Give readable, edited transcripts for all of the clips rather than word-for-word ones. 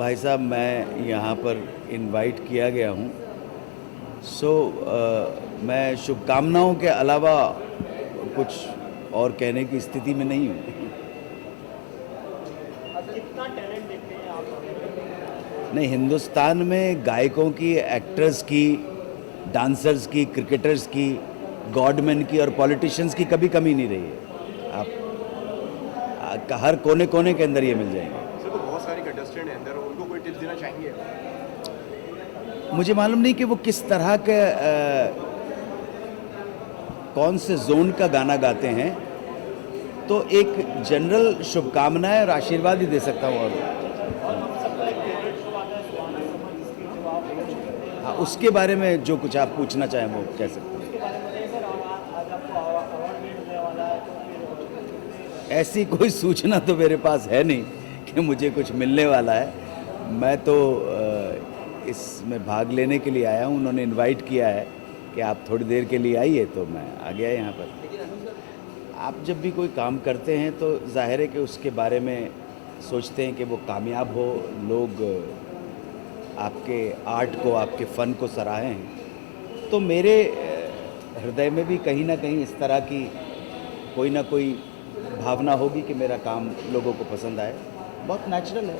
भाई साहब मैं यहाँ पर इनवाइट किया गया हूँ। मैं शुभकामनाओं के अलावा कुछ और कहने की स्थिति में नहीं हूँ। कितना टैलेंट देखते हैं आप? नहीं, हिंदुस्तान में गायकों की, एक्टर्स की, डांसर्स की, क्रिकेटर्स की, गॉडमैन की और पॉलिटिशियंस की कभी कमी नहीं रही है। हर कोने कोने के अंदर ये मिल जाएंगे। सर, तो बहुत सारे कंटेस्टेंट हैं अंदर, उनको कोई टिप्स देना चाहेंगे? मुझे मालूम नहीं कि वो किस तरह के कौन से जोन का गाना गाते हैं, तो एक जनरल शुभकामनाएं और आशीर्वाद ही दे सकता हूँ। और हाँ, उसके बारे में जो कुछ आप पूछना चाहें वो कह सकते हैं। ऐसी कोई सूचना तो मेरे पास है नहीं कि मुझे कुछ मिलने वाला है। मैं तो इसमें भाग लेने के लिए आया हूँ। उन्होंने इनवाइट किया है कि आप थोड़ी देर के लिए आइए, तो मैं आ गया यहाँ पर। आप जब भी कोई काम करते हैं तो जाहिर है कि उसके बारे में सोचते हैं कि वो कामयाब हो, लोग आपके आर्ट को, आपके फ़न को सराहें। तो मेरे हृदय में भी कहीं ना कहीं इस तरह की कोई ना कोई भावना होगी कि मेरा काम लोगों को पसंद आए। बहुत नेचुरल है।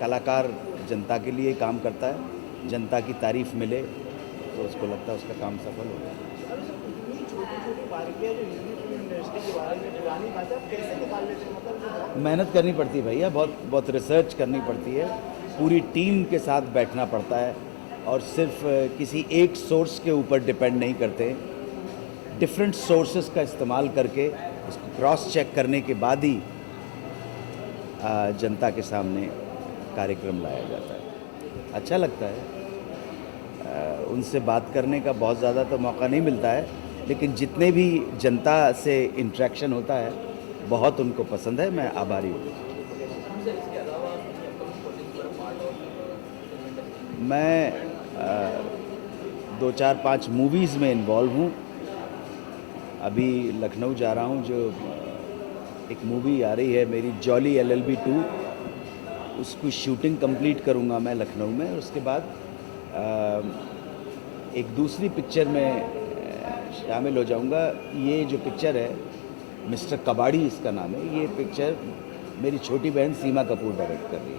कलाकार जनता के लिए काम करता है, जनता की तारीफ़ मिले तो उसको लगता है उसका काम सफल हो गया। मेहनत करनी पड़ती है भैया, बहुत बहुत रिसर्च करनी पड़ती है, पूरी टीम के साथ बैठना पड़ता है और सिर्फ किसी एक सोर्स के ऊपर डिपेंड नहीं करते। डिफरेंट सोर्सेस का इस्तेमाल करके उसको क्रॉस चेक करने के बाद ही जनता के सामने कार्यक्रम लाया जाता है। अच्छा लगता है। उनसे बात करने का बहुत ज़्यादा तो मौका नहीं मिलता है, लेकिन जितने भी जनता से इंटरेक्शन होता है बहुत उनको पसंद है। मैं आभारी हूँ। मैं 2-4-5 मूवीज़ में इन्वॉल्व हूँ। अभी लखनऊ जा रहा हूँ, जो एक मूवी आ रही है मेरी, जॉली LLB 2, उसकी शूटिंग कंप्लीट करूँगा मैं लखनऊ में। उसके बाद एक दूसरी पिक्चर में शामिल हो जाऊँगा। ये जो पिक्चर है मिस्टर कबाड़ी इसका नाम है। ये पिक्चर मेरी छोटी बहन सीमा कपूर डायरेक्ट कर रही है।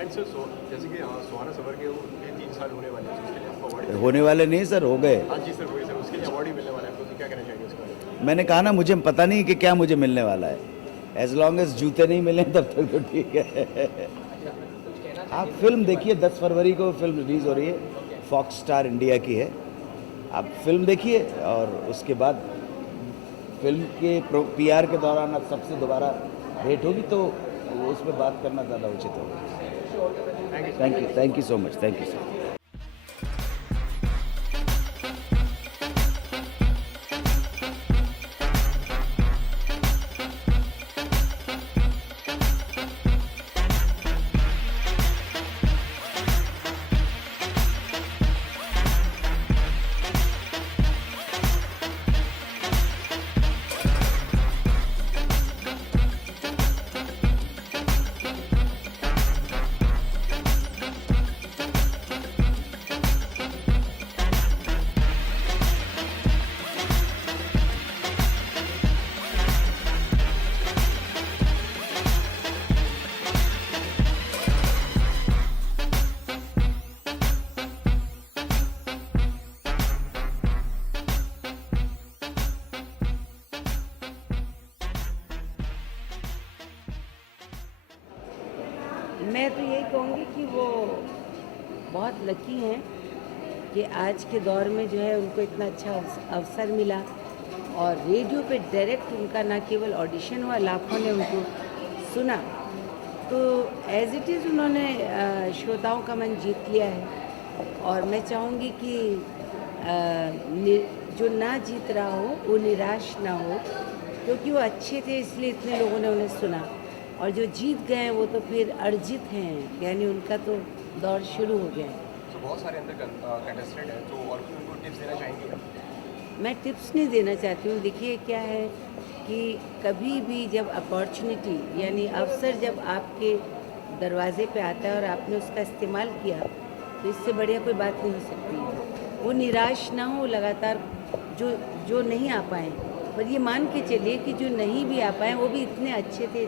एंड सर, जैसे कि सुहाना सफर के उनके 3 साल होने वाले हैं, तो उसके लिए आपको अवार्ड होने वाले नहीं सर, हो गए। हाँ जी सर, वही सर, उसके लिए अवार्ड ही मिलने वाला है, तो क्या कहना चाहिए उसके बारे में? मैंने कहा ना, मुझे पता नहीं कि क्या मुझे मिलने वाला है। एज लॉन्ग एज जूते नहीं मिले तब तक तो ठीक है। आप फिल्म देखिए, 10 फरवरी को फिल्म रिलीज़ हो रही है, फॉक्स स्टार इंडिया की है। आप फिल्म देखिए और उसके बाद फिल्म के PR के दौरान आप सबसे दोबारा भेंट होगी तो उस पर बात करना ज़्यादा उचित होगा। Thank you so much. Thank you so much. मैं तो यही कहूँगी कि वो बहुत लकी हैं कि आज के दौर में जो है उनको इतना अच्छा अवसर मिला और रेडियो पे डायरेक्ट उनका ना केवल ऑडिशन हुआ, लाखों ने उनको सुना। तो एज इट इज़ उन्होंने श्रोताओं का मन जीत लिया है। और मैं चाहूँगी कि जो ना जीत रहा हो वो निराश ना हो, क्योंकि वो अच्छे थे इसलिए इतने लोगों ने उन्हें सुना, और जो जीत गए हैं वो तो फिर अर्जित हैं, यानी उनका तो दौर शुरू हो गया है। तो बहुत सारे अंदर कंटेस्टेंट हैं, तो और भी उनको टिप्स देना चाहेंगे? मैं टिप्स नहीं देना चाहती हूँ। देखिए क्या है कि कभी भी जब अपॉर्चुनिटी यानी अवसर जब आपके दरवाजे पे आता है और आपने उसका इस्तेमाल किया, तो इससे बढ़िया कोई बात नहीं हो सकती। वो निराश ना हो लगातार, जो नहीं आ पाए, पर ये मान के चलिए कि जो नहीं भी आ पाए वो भी इतने अच्छे थे,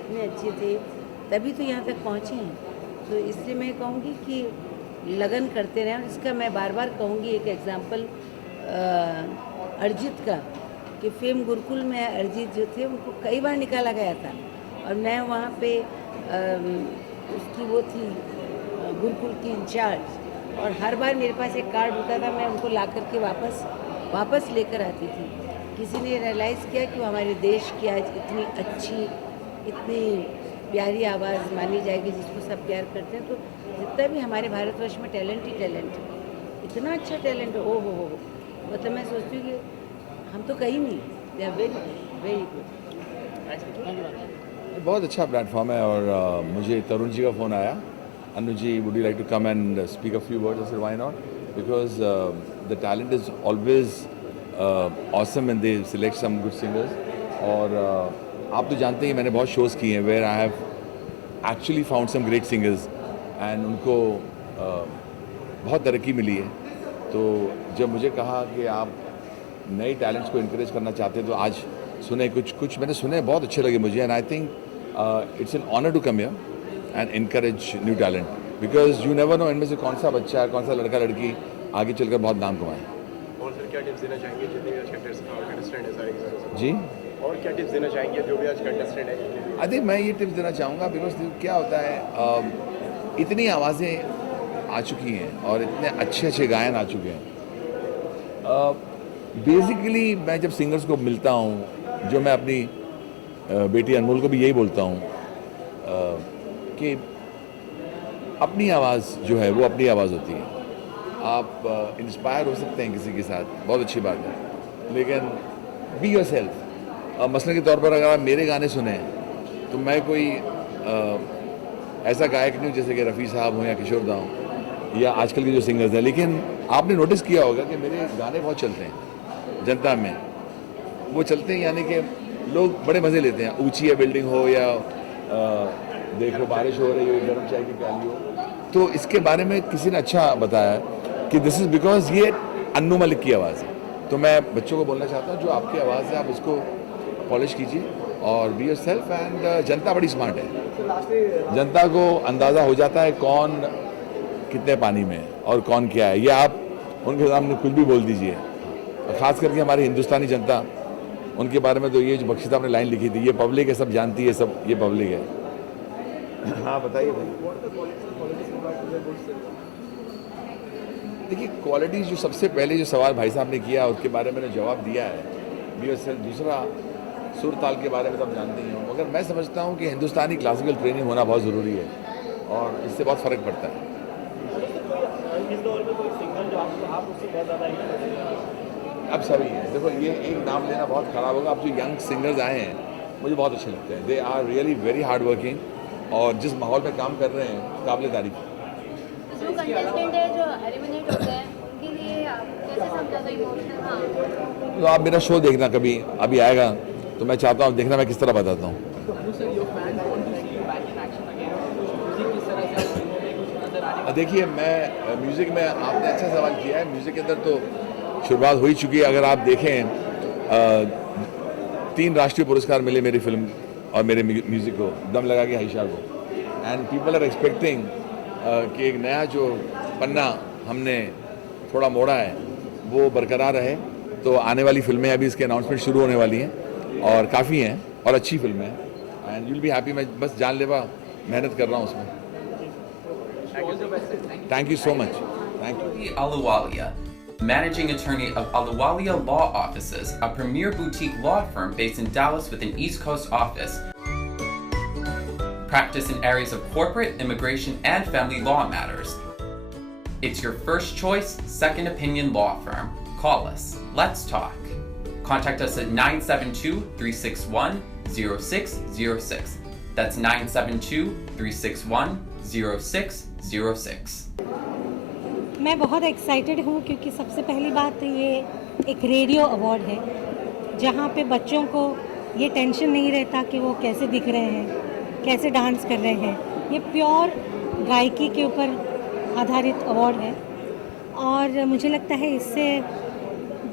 तभी तो यहाँ तक पहुँचे हैं। तो इसलिए मैं कहूँगी कि लगन करते रहें। और इसका मैं बार बार कहूँगी, एक एग्ज़ाम्पल अरिजीत का, कि फेम गुरुकुल में अरिजीत जो थे उनको कई बार निकाला गया था, और मैं वहाँ पे उसकी वो थी गुरुकुल की इंचार्ज, और हर बार मेरे पास एक कार्ड होता था, मैं उनको ला करके वापस लेकर आती थी। किसी ने रियलाइज़ किया कि वो हमारे देश की आज इतनी अच्छी, इतनी प्यारी आवाज़ मानी जाएगी जिसको सब प्यार करते हैं। तो जितना भी हमारे भारतवर्ष में टैलेंट ही टैलेंट है, इतना अच्छा टैलेंट हो मतलब मैं सोचती हूँ कि हम तो कहीं नहीं, they are very very good. बहुत अच्छा प्लेटफॉर्म है और मुझे तरुण जी का फ़ोन आया, Anu ji would you like to come and speak a few words? I said why not, because the talent is always awesome and they select some good singers. और आप तो जानते हैं मैंने बहुत शोज़ किए हैं where I have actually found some great singers and उनको बहुत तरक्की मिली है। तो जब मुझे कहा कि आप नए टैलेंट्स को इनकरेज करना चाहते हैं तो आज सुने कुछ मैंने सुने, बहुत अच्छे लगे मुझे। And I think it's an honour to come here and encourage new talent, because you never know इनमें से कौन सा बच्चा, कौन सा लड़का लड़की आगे चलकर बहुत नाम कमाए। और सर क्या टिप्स देना चाहेंगे जितने भी आज कंटेस्टेंट है सारे के सारे? जी, और क्या टिप्स देना चाहेंगे जो भी आज कंटेस्टेंट है जितने भी? आई थिंक मैं ये टिप्स देना चाहूँगा, बिकॉज क्या होता है इतनी आवाज़ें आ चुकी हैं और इतने अच्छे गायन आ चुके हैं। बेसिकली मैं जब सिंगर्स को मिलता हूँ, जो मैं अपनी बेटी अनमोल को भी यही बोलता हूँ कि अपनी आवाज़ जो है वो अपनी आवाज़ होती है। आप इंस्पायर हो सकते हैं किसी के साथ, बहुत अच्छी बात है, लेकिन बी योर सेल्फ। मसलन के तौर पर अगर आप मेरे गाने सुने तो मैं कोई ऐसा गायक नहीं हूँ जैसे कि रफ़ी साहब हों या किशोर दा हों या आजकल के जो सिंगर्स हैं, लेकिन आपने नोटिस किया होगा कि मेरे गाने बहुत चलते हैं जनता में, वो चलते हैं यानी कि लोग बड़े मज़े लेते हैं। ऊंची है बिल्डिंग हो या देखो बारिश हो रही हो, गर्म चाय की प्याली हो। तो इसके बारे में किसी ने अच्छा बताया कि दिस इज़ बिकॉज ये अन्नू मलिक की आवाज़ है। तो मैं बच्चों को बोलना चाहता हूँ जो आपकी आवाज़ है आप उसको पॉलिश कीजिए और बी योर सेल्फ। एंड जनता बड़ी स्मार्ट है, जनता को अंदाज़ा हो जाता है कौन कितने पानी में है और कौन क्या है। ये आप उनके सामने कुछ भी बोल दीजिए, और ख़ास करके हमारी हिंदुस्तानी जनता, उनके बारे में तो ये जो बख्शी साहब ने लाइन लिखी थी, ये पब्लिक है, सब जानती है, सब ये पब्लिक है। हाँ बताइए भाई। देखिए क्वालिटीज़ जो सबसे पहले जो सवाल भाई साहब ने किया उसके बारे में मैंने जवाब दिया है। दूसरा सुर ताल के बारे में तो आप जानते ही हो, मगर मैं समझता हूँ कि हिंदुस्तानी क्लासिकल ट्रेनिंग होना बहुत ज़रूरी है और इससे बहुत फ़र्क पड़ता है। अब सभी हैं, देखो ये एक नाम लेना बहुत ख़राब होगा। अब जो यंग सिंगर्स आए हैं मुझे बहुत अच्छे लगते हैं, they are really very hard working और जिस माहौल में काम कर रहे हैं काबिल तारीफ है। जो कंटेस्टेंट है जो एलिमिनेट होते हैं उनके लिए आप कैसे समझाते हो इमोशनल? हाँ, तो आप मेरा शो देखना कभी, अभी आएगा तो मैं चाहता हूँ देखना मैं किस तरह बताता हूँ। देखिए मैं म्यूज़िक में, आपने अच्छा सवाल किया है। म्यूज़िक के अंदर तो शुरुआत हो ही चुकी है। अगर आप देखें 3 राष्ट्रीय पुरस्कार मिले मेरी फिल्म और मेरे म्यूज़िक को, दम लगा के आयशा को। एंड पीपल आर एक्सपेक्टिंग कि एक नया जो पन्ना हमने थोड़ा मोड़ा है वो बरकरार रहे। तो आने वाली फिल्में अभी इसके अनाउंसमेंट शुरू होने वाली हैं और काफ़ी हैं और अच्छी फिल्में हैं। And you will be happy. मैं बस जानलेवा मेहनत कर रहा हूँ उसमें। Thank you so much. Thank you. Ahluwalia, managing attorney of Ahluwalia Law Offices, a premier boutique law firm based in Dallas with an East Coast office. Practice in areas of corporate, immigration, and family law matters. It's your first choice, second opinion law firm. Call us. Let's talk. Contact us at 972-361-0606. That's 972-361-0606. मैं बहुत excited हूँ क्योंकि सबसे पहली बात तो ये एक रेडियो अवार्ड है जहाँ पे बच्चों को ये टेंशन नहीं रहता कि वो कैसे दिख रहे हैं, कैसे डांस कर रहे हैं। ये प्योर गायकी के ऊपर आधारित अवार्ड है और मुझे लगता है इससे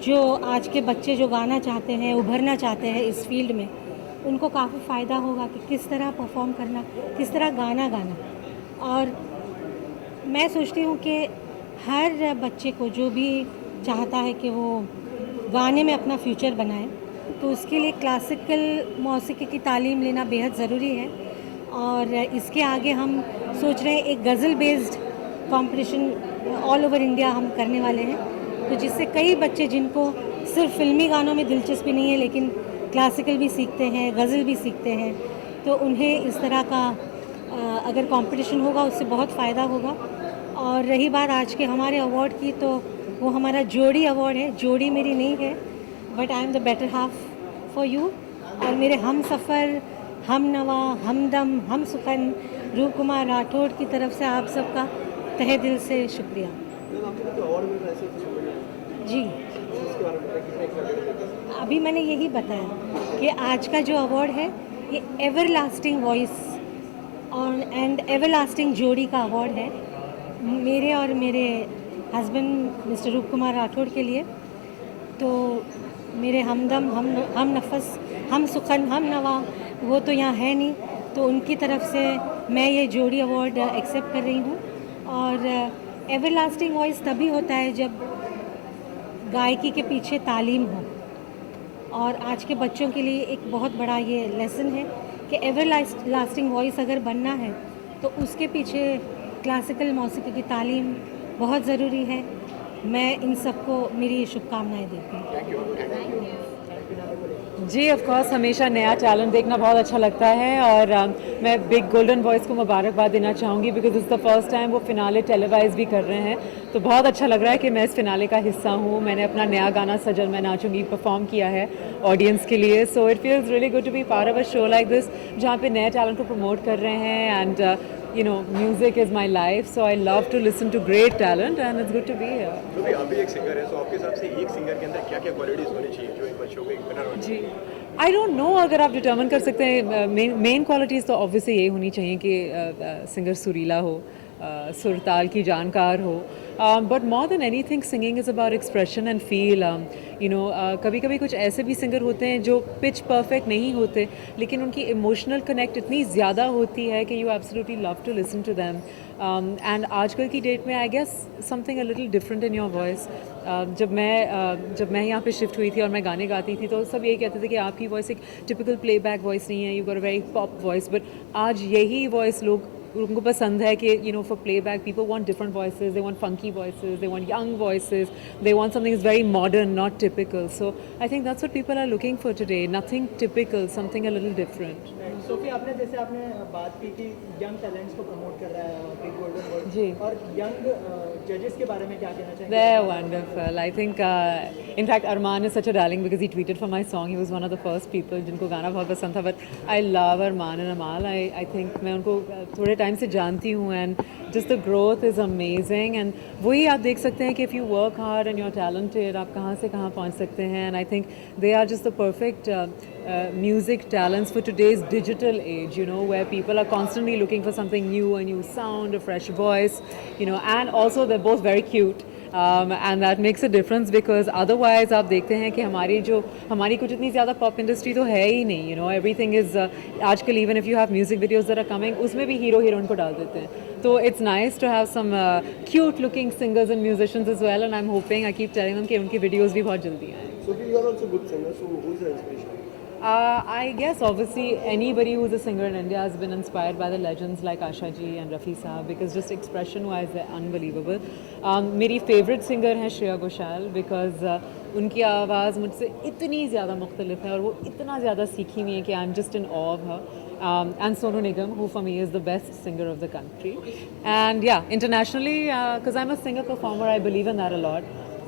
जो आज के बच्चे जो गाना चाहते हैं, उभरना चाहते हैं इस फील्ड में, उनको काफ़ी फ़ायदा होगा कि किस तरह परफॉर्म करना, किस तरह गाना गाना। और मैं सोचती हूँ कि हर बच्चे को जो भी चाहता है कि वो गाने में अपना फ्यूचर बनाए, तो उसके लिए क्लासिकल मौसीकी की तालीम लेना बेहद ज़रूरी है। और इसके आगे हम सोच रहे हैं एक ghazal based competition all over India हम करने वाले हैं, तो जिससे कई बच्चे जिनको सिर्फ फिल्मी गानों में दिलचस्पी नहीं है लेकिन क्लासिकल भी सीखते हैं, गज़ल भी सीखते हैं, तो उन्हें इस तरह का अगर कंपटीशन होगा उससे बहुत फ़ायदा होगा। और रही बात आज के हमारे अवार्ड की, तो वो हमारा जोड़ी अवार्ड है। जोड़ी मेरी नहीं है, but I am the better half for you. और मेरे हम सफ़र, हम नवा, हमदम, हम सुखन रूप कुमार राठौड़ की तरफ से आप सबका तहे दिल से शुक्रिया। जी, अभी मैंने यही बताया कि आज का जो अवार्ड है ये एवरलास्टिंग वॉइस और एंड एवरलास्टिंग जोड़ी का अवार्ड है मेरे और मेरे हस्बैंड मिस्टर रूप कुमार राठौड़ के लिए। तो मेरे हमदम, हम नफस, हम सुखन, हम नवा वो तो यहाँ है नहीं, तो उनकी तरफ से मैं ये जोड़ी अवार्ड एक्सेप्ट कर रही हूँ। और एवरलास्टिंग वॉइस तभी होता है जब गायकी के पीछे तालीम हो, और आज के बच्चों के लिए एक बहुत बड़ा ये लेसन है कि एवरलास्टिंग वॉइस अगर बनना है तो उसके पीछे क्लासिकल मौसीकी की तालीम बहुत ज़रूरी है। मैं इन सबको मेरी शुभकामनाएं देती हूँ। जी, ऑफ कोर्स हमेशा नया टैलेंट देखना बहुत अच्छा लगता है और मैं बिग गोल्डन वॉइस को मुबारकबाद देना चाहूँगी because it's the first time वो फिनाले टेलीवाइज भी कर रहे हैं, तो बहुत अच्छा लग रहा है कि मैं इस फिनाले का हिस्सा हूँ। मैंने अपना नया गाना सजल मैं नाचूंगी परफॉर्म किया है ऑडियंस के लिए, so it feels really good to be part of a show like this जहाँ पे नए टैलेंट को प्रमोट कर रहे हैं। And you know, music is my life, so I love to listen to great talent and it's good to be here. तो भी आप भी एक सिंगर है, तो आपके हिसाब से एक सिंगर के अंदर क्या-क्या क्वालिटीज होनी चाहिए जो एक बच्चों को एक विनर होना चाहिए? जी, आई डोंट नो अगर आप डिटर्मिन कर सकते हैं। मेन क्वालिटीज़ तो ऑब्वियसली यही होनी चाहिए कि सिंगर सुरीला हो, सुरताल की जानकार हो, but more than anything singing is about expression and feel. You know, कभी कभी कुछ ऐसे भी सिंगर होते हैं जो पिच परफेक्ट नहीं होते लेकिन उनकी इमोशनल कनेक्ट इतनी ज़्यादा होती है कि you absolutely love to listen to them. And आजकल की डेट में I guess something a little different in your voice. जब मैं यहाँ पे शिफ्ट हुई थी और मैं गाने गाती थी तो सब यही कहते थे कि आपकी वॉइस एक टिपिकल प्लेबैक वॉइस नहीं है, you got a very pop voice. But आज यही वॉइस उनको पसंद है कि you know for playback people want different voices, they want funky voices, they want young voices, they want something is very modern not typical. So I think that's what people are looking for today, nothing typical, something a little different. Sophie, आपने बात की कि young talents को promote कर रहा है big golden world जी, और young जजेस के बारे में क्या कहना चाहेंगे? They're wonderful. I think, in fact, Arman is such a darling because he tweeted for my song. He was one of the first people जिनको गाना बहुत पसंद था. But I love Arman and Amal. I think मैं उनको थोड़े time से जानती हूँ and just the growth is amazing. And वही आप देख सकते हैं कि if you work hard and you're talented, आप कहाँ से कहाँ पहुँच सकते हैं. And I think they are just the perfect music talents for today's digital age, you know, where people are constantly looking for something new, a new sound, a fresh voice, you know, and also they're both very cute. And that makes a difference because otherwise आप देखते हैं कि हमारी कुछ इतनी ज़्यादा pop industry तो है ही नहीं, you know, everything is आजकल even if you have music videos that are coming उसमें भी हीरो हीरोइन को डाल देते हैं. तो it's nice to have some cute looking singers and musicians as well, and I'm hoping, I keep telling them कि उनकी videos भी बहुत जल्दी आएँ. Sophie, you are also good singer, so who is the inspiration? I guess obviously anybody who's a singer in India has been inspired by the legends like Asha ji and Rafi Saab because just expression wise they're unbelievable. मेरी favorite singer है Shreya Ghoshal because उनकी आवाज़ मुझसे इतनी ज़्यादा मुख्तलिफ है और वो इतना ज़्यादा सीखी हुई है कि I'm just in awe of her. And Sonu Nigam, who for me is the best singer of the country. And yeah, internationally, because I'm a singer performer, I believe in that a lot.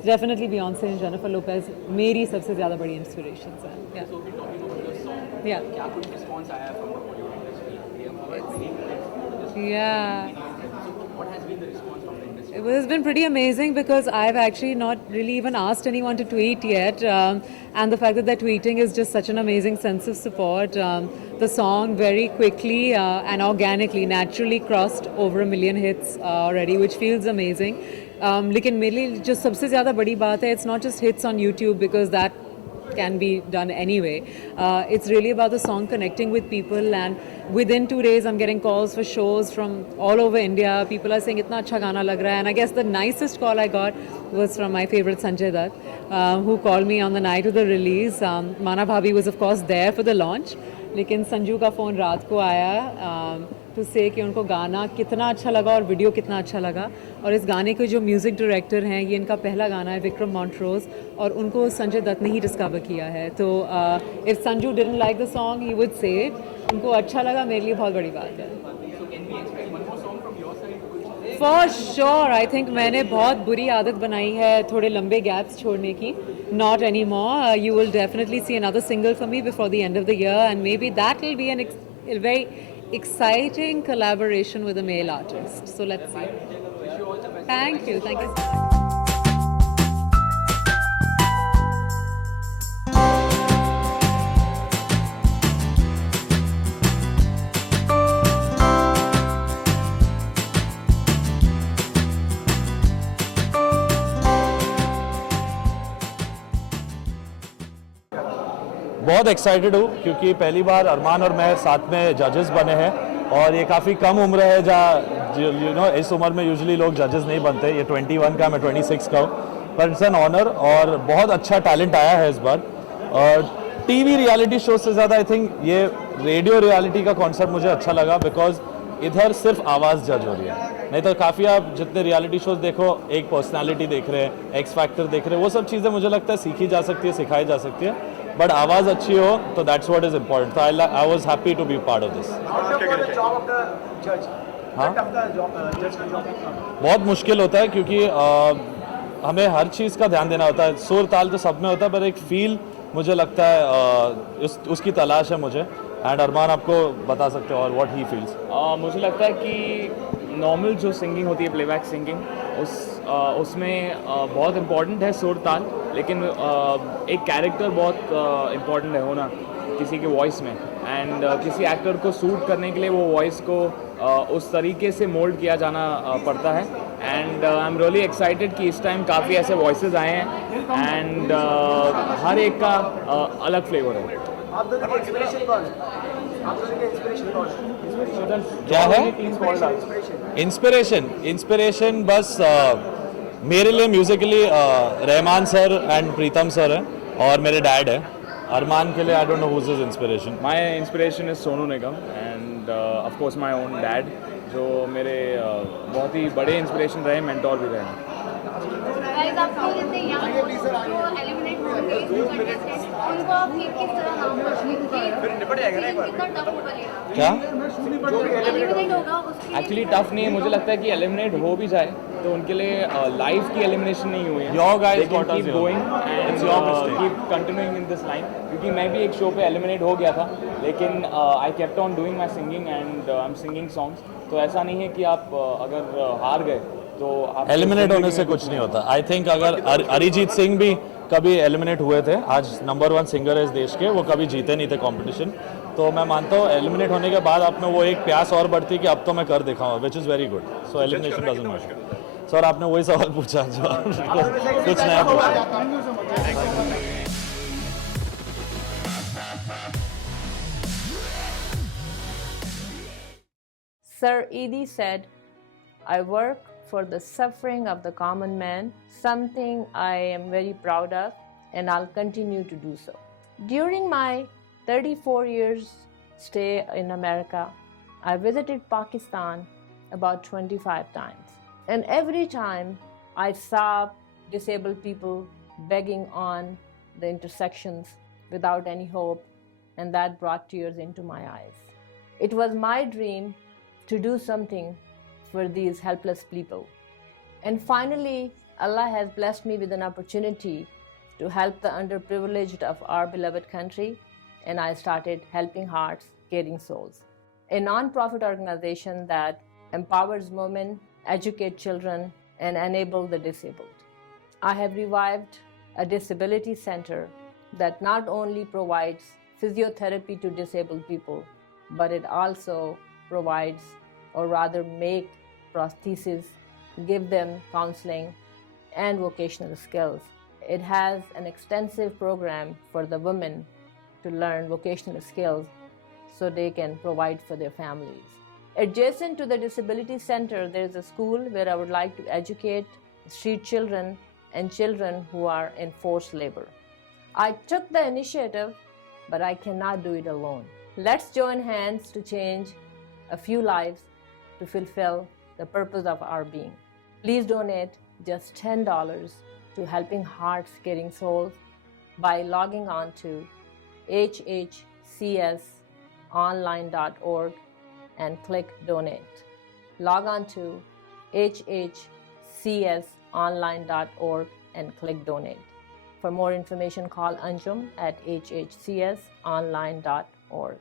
Definitely Beyonce and Jennifer Lopez मेरी सबसे ज़्यादा बड़ी inspirations हैं. Yeah. So we're talking about your song. Yeah. क्या कुछ response आया from the Bollywood industry? We have heard many Yeah. so what has been the response from the industry? It has been pretty amazing because I've actually not really even asked anyone to tweet yet. And the fact that they're tweeting is just such an amazing sense of support. The song very quickly and organically, naturally crossed over 1 million hits already, which feels amazing. लेकिन मेरे लिए जो सबसे ज़्यादा बड़ी बात है, it's not just hits on YouTube because that can be done anyway. It's really about the song connecting with people, and within 2 days I'm getting calls for shows from all over India. People are saying itna acha gana lag raha hai, and I guess the nicest call I got was from my favorite Sanjay Dutt, who called me on the night of the release. Mana Bhabhi was of course there for the launch, लेकिन संजू का phone रात को आया to से कि उनको गाना कितना अच्छा लगा और वीडियो कितना अच्छा लगा. और इस गाने के जो म्यूज़िक डायरेक्टर हैं, ये इनका पहला गाना है, विक्रम मॉन्ट्रोज, और उनको संजय दत्त ने ही डिस्कवर किया है. तो if Sanju didn't like the song he would say it. उनको अच्छा लगा, मेरे लिए बहुत बड़ी बात है. For sure. आई थिंक मैंने बहुत बुरी आदत बनाई है थोड़े लंबे गैप्स छोड़ने की. Not anymore. You will definitely see another single from me before the end of the year, and maybe that will be a very exciting collaboration with a male artist. So let's see. Thank you. Thank you. बहुत excited हूँ क्योंकि पहली बार अरमान और मैं साथ में जजेस बने हैं, और ये काफ़ी कम उम्र है जहाँ इस उम्र में यूजुअली लोग जजेस नहीं बनते. ये 21 का, मैं 26 का हूँ, पर इट्स एन ऑनर. और बहुत अच्छा टैलेंट आया है इस बार. और टीवी रियलिटी शो से ज़्यादा आई थिंक ये रेडियो रियलिटी का कॉन्सेप्ट मुझे अच्छा लगा, बिकॉज इधर सिर्फ आवाज़ जज हो रही है. नहीं तो काफ़ी आप जितने रियलिटी शोज देखो, एक पर्सनालिटी देख रहे हैं, एक्स फैक्टर देख रहे हैं, वो सब चीज़ें मुझे लगता है सीखी जा सकती है, सिखाई जा सकती है, बट आवाज़ अच्छी हो तो दैट्स व्हाट इज इम्पोर्टेंट. तो I was happy to be part of this. हाँ, बहुत मुश्किल होता है क्योंकि हमें हर चीज़ का ध्यान देना होता है. सुर ताल तो सब में होता है, पर एक फील मुझे लगता है उसकी तलाश है मुझे. एंड अरमान आपको बता सकते हो और व्हाट ही फील्स. मुझे लगता है कि नॉर्मल जो सिंगिंग होती है, प्लेबैक सिंगिंग, उसमें बहुत इम्पॉर्टेंट है सुर ताल, लेकिन एक कैरेक्टर बहुत इम्पॉर्टेंट है होना किसी के वॉइस में. एंड किसी एक्टर को सूट करने के लिए वो वॉइस को उस तरीके से मोल्ड किया जाना पड़ता है. And I am really excited कि इस टाइम काफ़ी ऐसे वॉइसेस आए हैं, एंड हर एक का अलग फ्लेवर है. क्या है इंस्पिरेशन? बस मेरे लिए musically Rahman sir and Pritam sir है, और मेरे डैड है. अरमान के लिए I don't know who's his inspiration. My inspiration is Sonu Nigam, and of course my own dad, जो मेरे बहुत ही बड़े इंस्पिरेशन रहे, मेंटोर भी रहे. गाइस, आपको जैसे यंग जो एलिमिनेट होंगे कंटेस्टेंट्स, उनको आप किस तरह नाम रखेंगे? फिर निपट जाएगा ना एक बार. कितना टफ बनेगा क्या जो एलिमिनेट होगा उसके? एक्चुअली टफ नहीं है. मुझे लगता है कि एलिमिनेट हो भी जाए तो उनके लिए लाइफ की एलिमिनेशन नहीं हुई है. Your guys They can got us keep here. going and It's your mistake. keep continuing in this line. क्योंकि मैं भी एक शो पे एलिमिनेट हो गया था, लेकिन I kept on doing my singing and I am singing songs. तो ऐसा नहीं है कि आप अगर हार गए तो आप एलिमिनेट होने से कुछ नहीं होता. आई थिंक अगर अरिजीत सिंह भी कभी एलिमिनेट हुए थे, आज नंबर 1 सिंगर है इस देश के, वो कभी जीते नहीं थे कंपटीशन. तो मैं मानता हूँ एलिमिनेट होने के बाद आप में वो एक प्यास और बढ़ती है कि अब तो मैं कर दिखाऊँ, which is very good. So elimination doesn't matter. Sir आपने वही सवाल पूछा जो कुछ नया पूछा. Sir Edhi said, I work for the suffering of the common man, something I am very proud of, and I'll continue to do so. During my 34 years stay in America, I visited Pakistan about 25 times. And every time I saw disabled people begging on the intersections without any hope, and that brought tears into my eyes. It was my dream to do something for these helpless people. And finally, Allah has blessed me with an opportunity to help the underprivileged of our beloved country, and I started Helping Hearts, Caring Souls, a non-profit organization that empowers women, educates children, and enable the disabled. I have revived a disability center that not only provides physiotherapy to disabled people, but it also provides, or rather make prosthesis, give them counseling and vocational skills. It has an extensive program for the women to learn vocational skills so they can provide for their families. Adjacent to the disability center, there is a school where I would like to educate street children and children who are in forced labor. I took the initiative, but I cannot do it alone. Let's join hands to change a few lives to fulfill the purpose of our being. Please donate just $10 to Helping Hearts Caring Souls by logging on to hhcsonline.org and click donate. Log on to hhcsonline.org and click donate. For more information, call Anjum at hhcsonline.org.